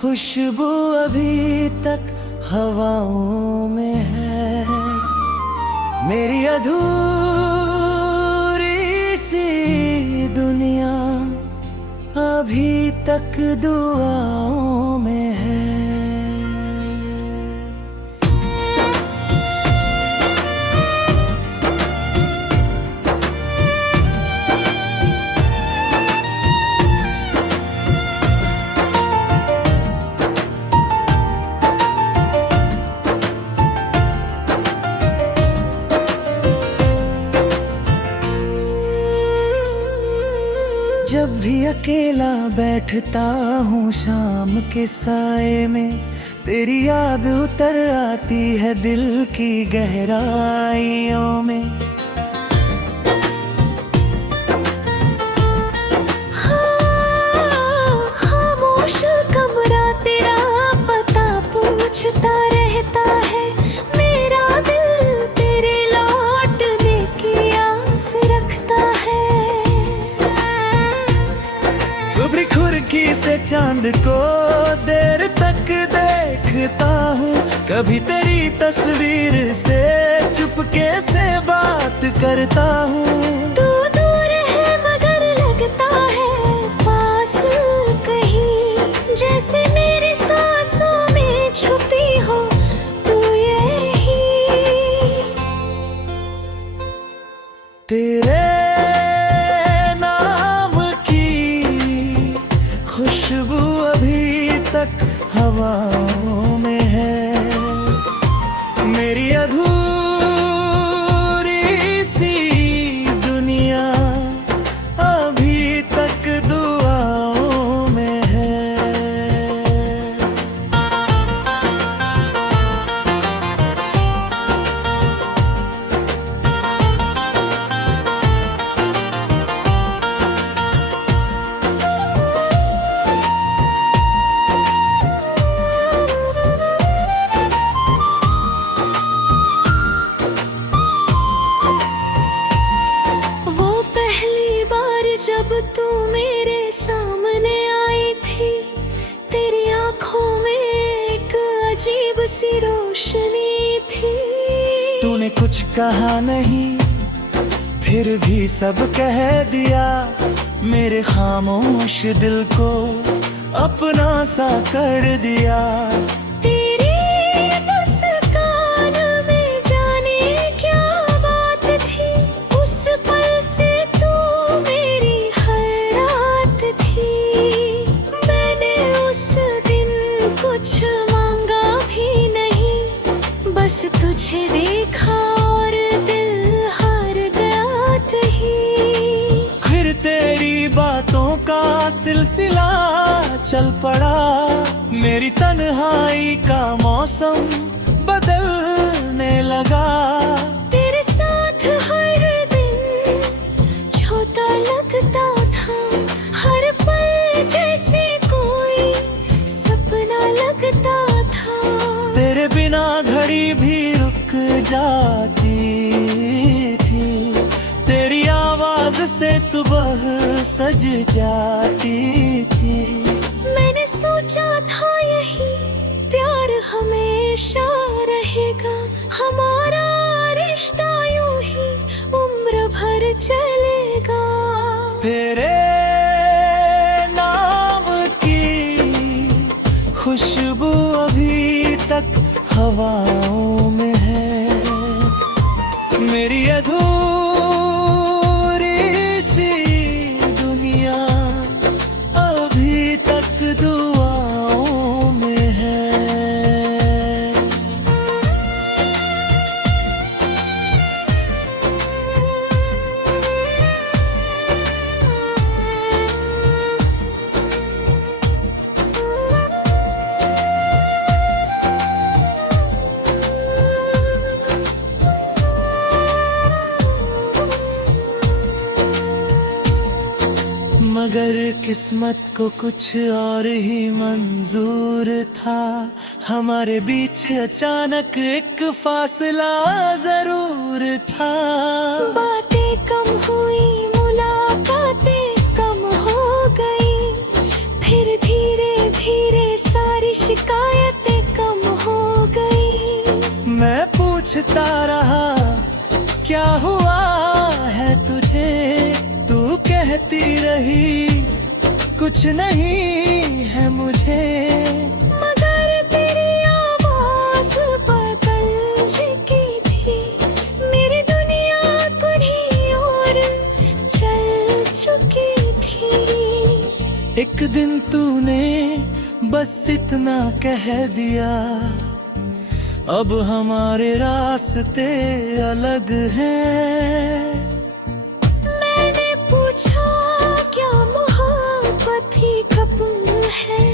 खुशबू अभी तक हवाओं में है, मेरी अधूरी सी दुनिया अभी तक दुआओं में है। जब भी अकेला बैठता हूँ शाम के साए में, तेरी याद उतर आती है दिल की गहराइयों में। हाँ, खामोश कमरा तेरा पता पूछता रहता है, मेरा दिल तेरे लौटने की आस रखता है। उभरी खिड़की से चांद को देर तक देखता हूँ, कभी तेरी तस्वीर से चुपके से बात करता हूँ। तू दूर है मगर लगता है पास कहीं, जैसे मेरी सांसों में छुपी हो तू यही। तेरे खुशबू अभी तक हवाओं में है, मेरी अधूरी सी दुनिया अभी तक दुआओं में है। जब तू मेरे सामने आई थी, तेरी आंखों में एक अजीब सी रोशनी थी। तूने कुछ कहा नहीं फिर भी सब कह दिया, मेरे खामोश दिल को अपना सा कर दिया। तुझे देखा और दिल हार गया थी, फिर तेरी बातों का सिलसिला चल पड़ा, मेरी तन्हाई का मौसम बदलने लगा। तेरे साथ हर दिन छोटा लगता था, हर पल जैसे कोई सपना लगता था। तेरे बिना घड़ी भी रुक जाती थी, तेरी आवाज से सुबह सज जाती थी। मैंने सोचा था यही प्यार हमेशा रहेगा, हमारा रिश्ता यूं ही उम्र भर चलेगा। तेरे नाम की खुशबू अभी तक हवाओं में है, मेरी अधूरी सी दुनिया अभी तक दुआओं में है। मगर किस्मत को कुछ और ही मंजूर था, हमारे बीच अचानक एक फासला जरूर था। बातें कम हुई, मुलाकातें कम हो गई, फिर धीरे धीरे सारी पूछता रहा क्या हुआ है तुझे, तू कहती रही कुछ नहीं है मुझे। मगर तेरी आवाज़ बदल की थी, मेरी दुनिया कहीं और चल चुकी थी। एक दिन तूने बस इतना कह दिया, अब हमारे रास्ते अलग हैं। मैंने पूछा क्या मोहब्बत ही कब है,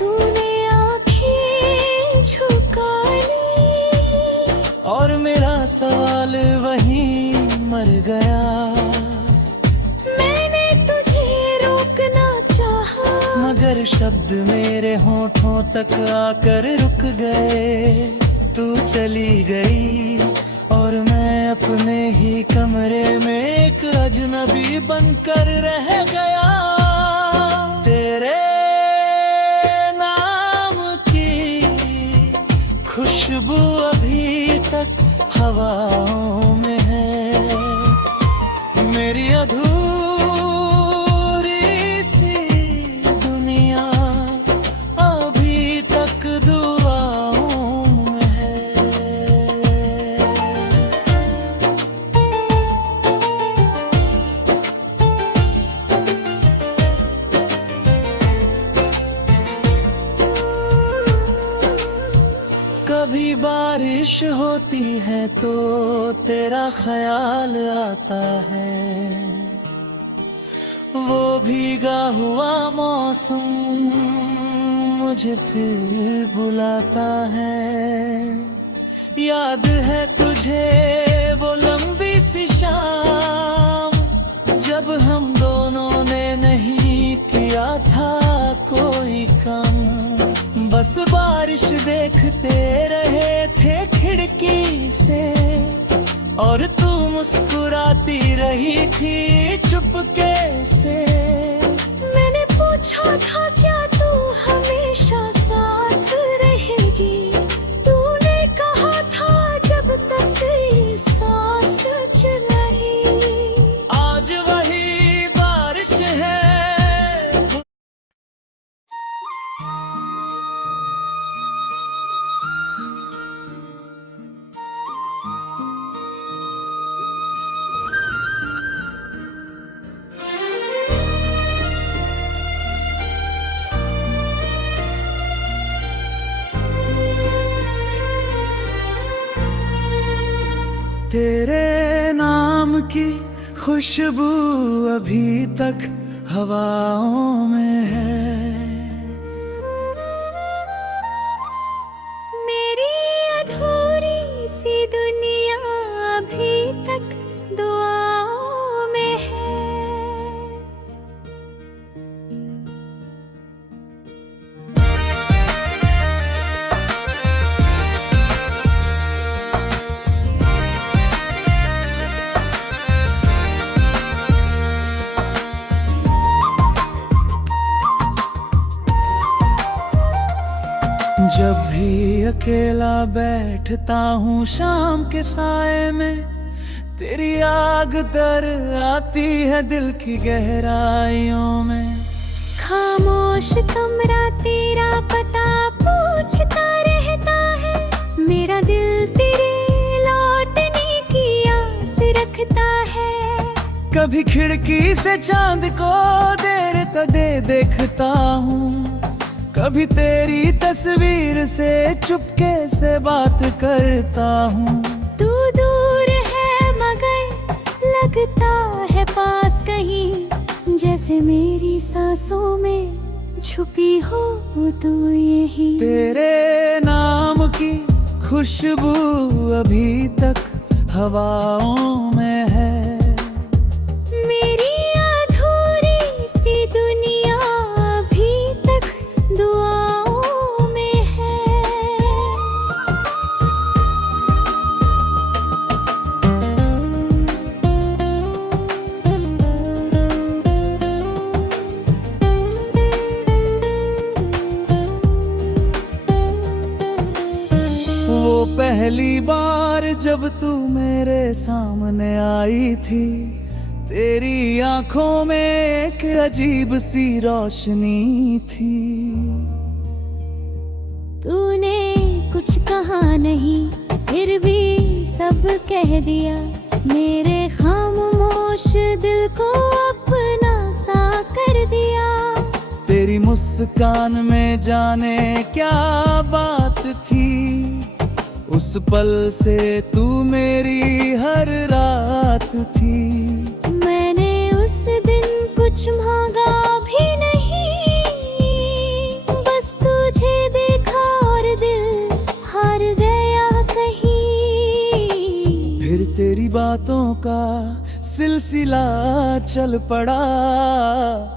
तूने आंखें झुका ली और मेरा सवाल वहीं मर गया। मैंने तुझे रोकना चाहा, मगर शब्द मेरे होठों तक आकर रुक गए। तू चली गई और मैं अपने ही कमरे में एक अजनबी बनकर रह गया। तेरे नाम की खुशबू अभी तक हवाओं में है, मेरी अधूरी सी दुनिया अभी तक दुआओं में है। कभी बारिश होती है तो तेरा ख्याल आता है, वो भीगा हुआ मौसम मुझे फिर बुलाता है। याद है तुझे वो लंबी सी शाम, जब हम दोनों ने नहीं किया था कोई काम, बस बारिश देखते रहे थे खिड़की से, और तू मुस्कुराती रही थी चुपके से। मैंने पूछा था क्या तू हमेशा साथ रहेगी, तूने कहा था जब तक ये सांस चलाई। आज वही बारिश है। तेरे नाम की खुशबू अभी तक हवाओं में है, मेरी अधूरी सी दुनिया अभी तक दुआओं में है। जब भी अकेला बैठता हूँ शाम के साए में, तेरी आग दर आती है दिल की गहराइयों में। खामोश कमरा तेरा पता पूछता रहता है, मेरा दिल तेरे लौटने की आस रखता है। कभी खिड़की से चांद को देर तदे देखता हूँ, कभी तेरी तस्वीर से चुपके से बात करता हूँ। तू दूर है मगर लगता है पास कहीं, जैसे मेरी सांसों में छुपी हो तू यही। तेरे नाम की खुशबू अभी तक हवाओं में है, मेरी अधूरी सी दुनिया अभी तक दुआओं में है। वो पहली बार जब तू मेरे सामने आई थी, तेरी आंखों में एक अजीब सी रोशनी थी। तूने कुछ कहा नहीं, फिर भी सब कह दिया। मेरे खामोश दिल को अपना सा कर दिया। तेरी मुस्कान में जाने क्या बात थी, उस पल से तू मेरी हर रात थी। मैंने उस दिन कुछ मांगा भी नहीं, बस तुझे देखा और दिल हार गया कहीं। फिर तेरी बातों का सिलसिला चल पड़ा,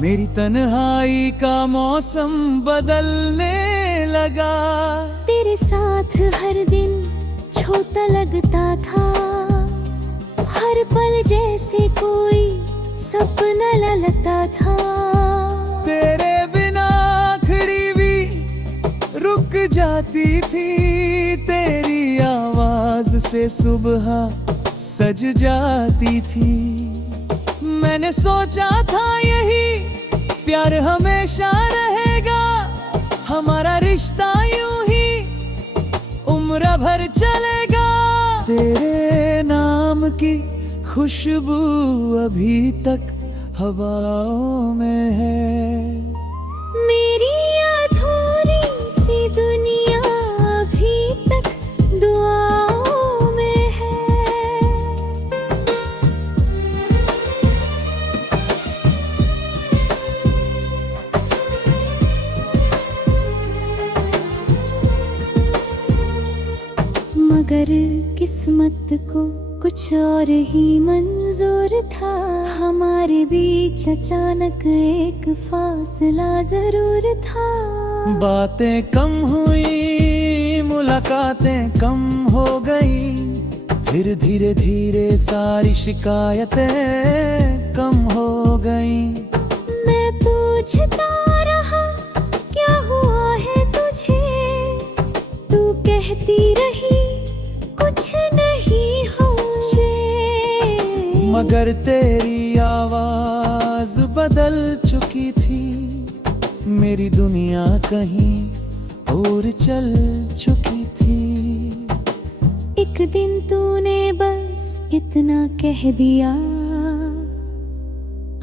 मेरी तन्हाई का मौसम बदलने लगा। तेरे साथ हर दिन छोटा लगता था, हर पल जैसे कोई सपना लगता था। तेरे बिना आखिरी भी रुक जाती थी, तेरी आवाज से सुबह सज जाती थी। मैंने सोचा था यही प्यार हमेशा रहेगा, हमारा रिश्ता यूं ही उम्र भर चलेगा। तेरे नाम की खुशबू अभी तक हवाओं में है। मेरी अधूरी सी दुनिया अभी तक दुआओं में है। मगर किस्मत को कुछ और ही मंजूर था, हमारे बीच अचानक एक फासला जरूर था। बातें कम हुई, मुलाकातें कम हो गई, फिर धीरे धीरे सारी शिकायतें कम हो गई। मैं पूछता रहा क्या हुआ है तुझे, तू कहती रही कुछ नहीं होशे। मगर तेरी आवाज बदल चुकी थी, मेरी दुनिया कहीं और चल चुकी थी। एक दिन तूने बस इतना कह दिया,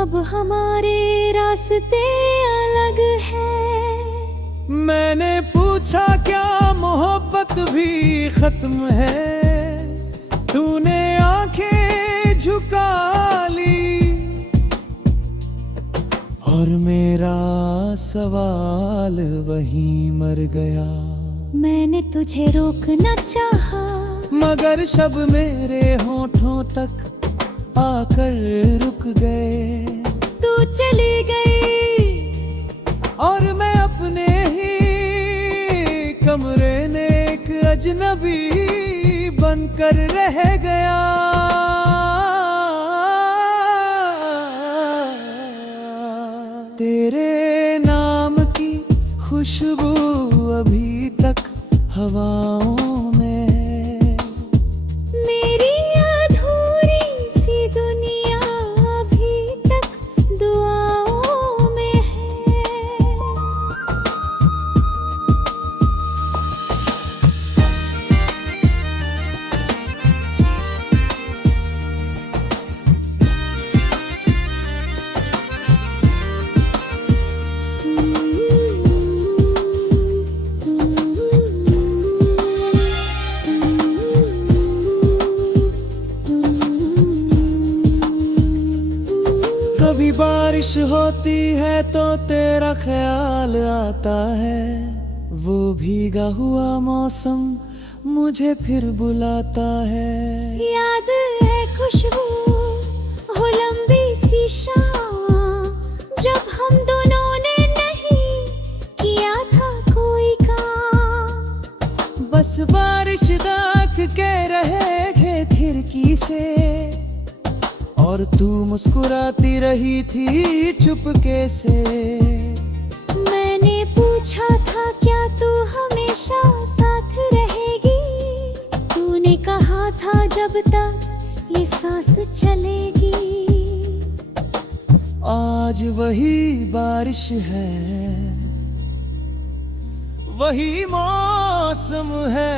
अब हमारे रास्ते अलग हैं। मैंने पूछा क्या मोहब्बत भी खत्म है, तूने आंखें झुका ली और मेरा सवाल वहीं मर गया। मैंने तुझे रोकना चाहा, मगर शब्द मेरे होठों तक आकर रुक गए। तू चली गई और मैं अपने ही कमरे में एक अजनबी बनकर रह गया। तेरे नाम की खुशबू अभी तक हवाओं में है। मेरी अधूरी सी दुनिया अभी तक दुआओं में है। कभी बारिश होती है तो तेरा ख्याल आता है, वो भीगा हुआ मौसम मुझे फिर बुलाता है। याद है खुशबू हो लंबी सी शाम, जब हम दोनों ने नहीं किया था कोई काम। बस बारिश दाख के रहे थे खिड़की से, और तू मुस्कुराती रही थी चुपके से। मैंने पूछा था क्या तू हमेशा साथ रहेगी, जब तक ये सांस चलेगी। आज वही बारिश है, वही मौसम है,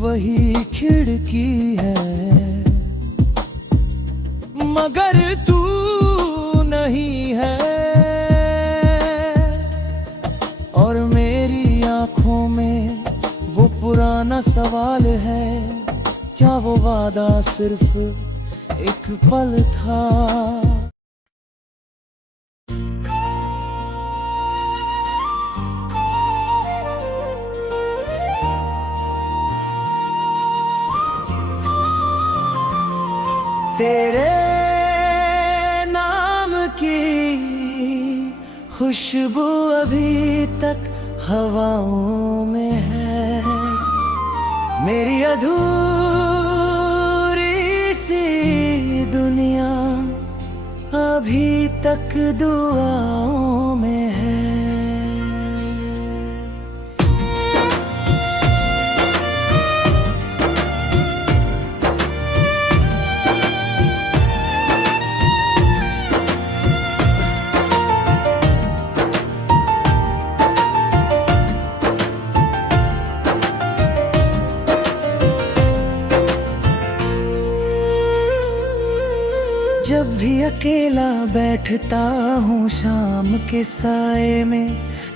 वही खिड़की है, मगर तू नहीं है। और मेरी आंखों में वो पुराना सवाल है, क्या वो वादा सिर्फ एक पल था। तेरे नाम की खुशबू अभी तक हवाओं में है, मेरी अधूरी सी दुनिया अभी तक दुआओं में है। जब भी अकेला बैठता हूँ शाम के साए में,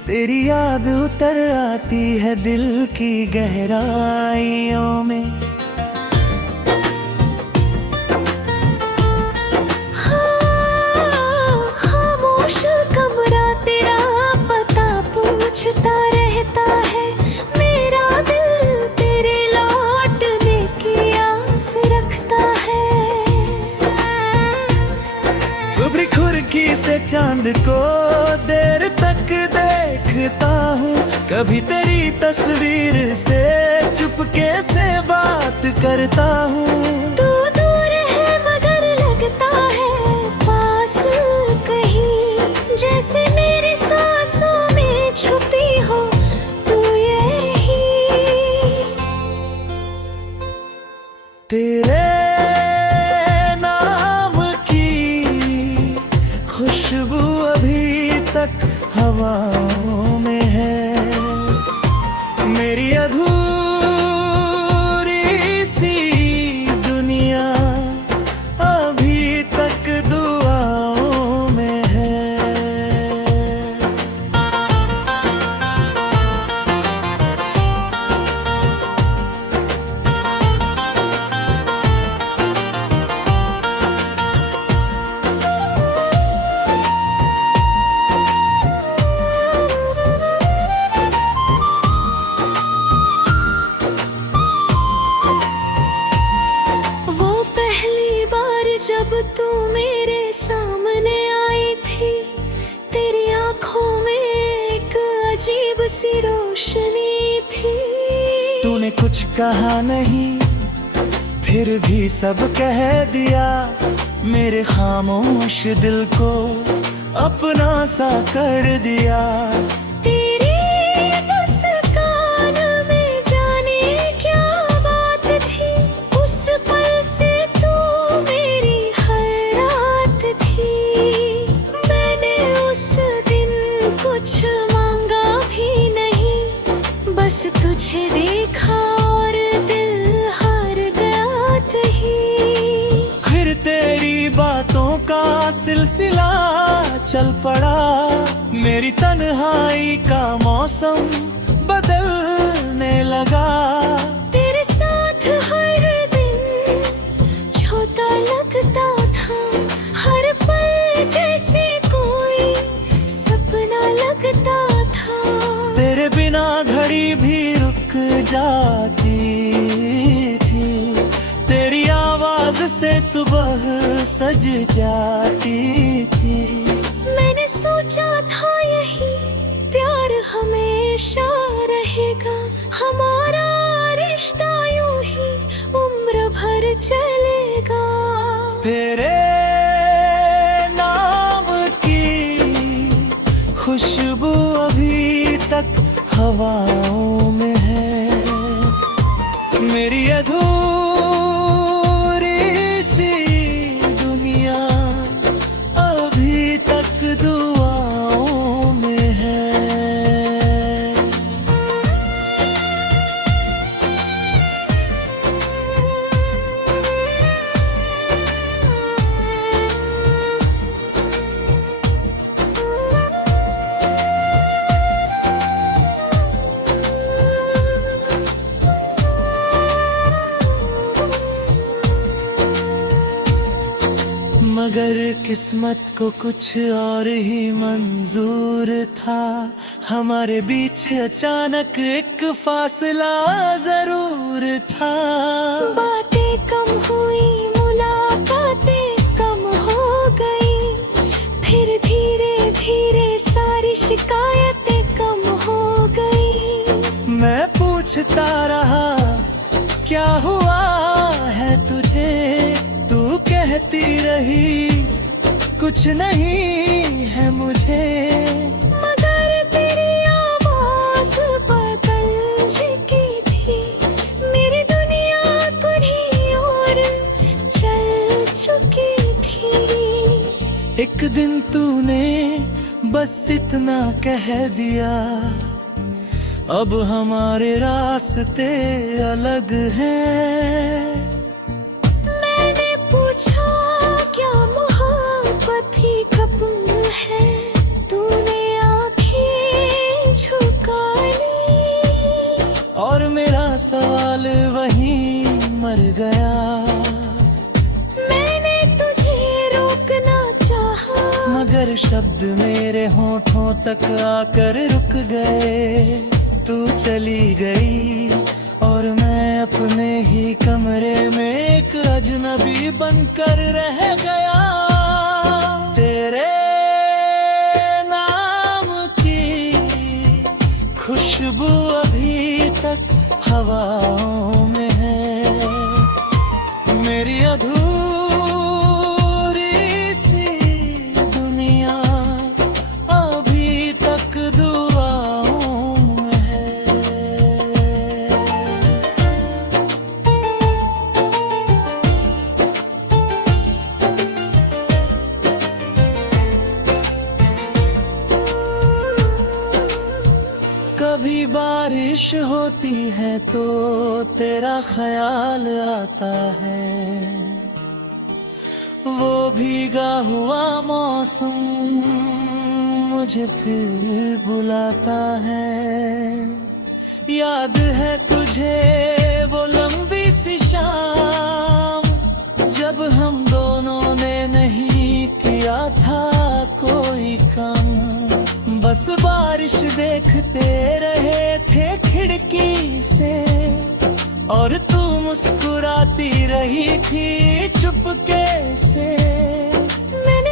तेरी याद उतर आती है दिल की गहराइयों में। हाँ, खामोश कमरा तेरा पता पूछता रहता है, मेरा दिल तेरे लौटने की आस रखता है। खिड़की से चांद को देर तक देखता हूँ, कभी तेरी तस्वीर से चुपके से बात करता हूँ। तू दूर है मगर लगता है पास कहीं, जैसे मेरी सांसों में छुपी हो तू यही। तेरे खुशबू अभी तक हवाओं में है, मेरी अधूरी सी दुनिया अभी तक दुआओं में है। जब तू मेरे सामने आई थी, तेरी आंखों में एक अजीब सी रोशनी थी। तूने कुछ कहा नहीं, फिर भी सब कह दिया, मेरे खामोश दिल को अपना सा कर दिया। तुझे देखा और दिल हार गया ही। फिर तेरी बातों का सिलसिला चल पड़ा, मेरी तन्हाई का मौसम बदलने लगा। तेरे साथ हर दिन छोटा लगता था, हर पल जैसे कोई सपना लगता था। तेरे बिना घड़ी भी रुक जाती थी, तेरी आवाज से सुबह सज जाती थी। मैंने सोचा था यही प्यार हमेशा रहेगा, हमारा रिश्ता यूं ही उम्र भर चलेगा। तेरे नाम की खुशबू अभी तक हवाओं में है। किस्मत को कुछ और ही मंजूर था, हमारे बीच अचानक एक फासला जरूर था। बातें कम हुई, मुलाकातें कम हो गई, फिर धीरे धीरे सारी शिकायतें कम हो गई। मैं पूछता रहा क्या हुआ है तुझे, तू कहती रही कुछ नहीं है मुझे। मगर तेरी आवाज़ बदल चुकी थी, मेरी दुनिया कहीं और चल चुकी थी। एक दिन तूने बस इतना कह दिया, अब हमारे रास्ते अलग हैं। मैंने पूछा क्या मोहब्बत ही खत्म है, तूने आंखें झुका ली और मेरा सवाल वहीं मर गया। मैंने तुझे रोकना चाहा, मगर शब्द मेरे होठों तक आकर रुक गए। तू चली गई और मैं अपने ही कमरे में एक अजनबी बनकर रह गया। तेरे नाम की खुशबू अभी तक हवाओं में है, मेरी अधूरी सी दुनिया अभी तक दुआओं में है। कभी बारिश होती है तो तेरा ख्याल आता है, वो भीगा हुआ मौसम मुझे फिर बुलाता है। याद है तुझे वो लंबी सी शाम, जब हम दोनों ने नहीं किया था कोई काम, बस बारिश देखते रहे थे खिड़की से, और तू मुस्कुराती रही थी चुपके से। मैंने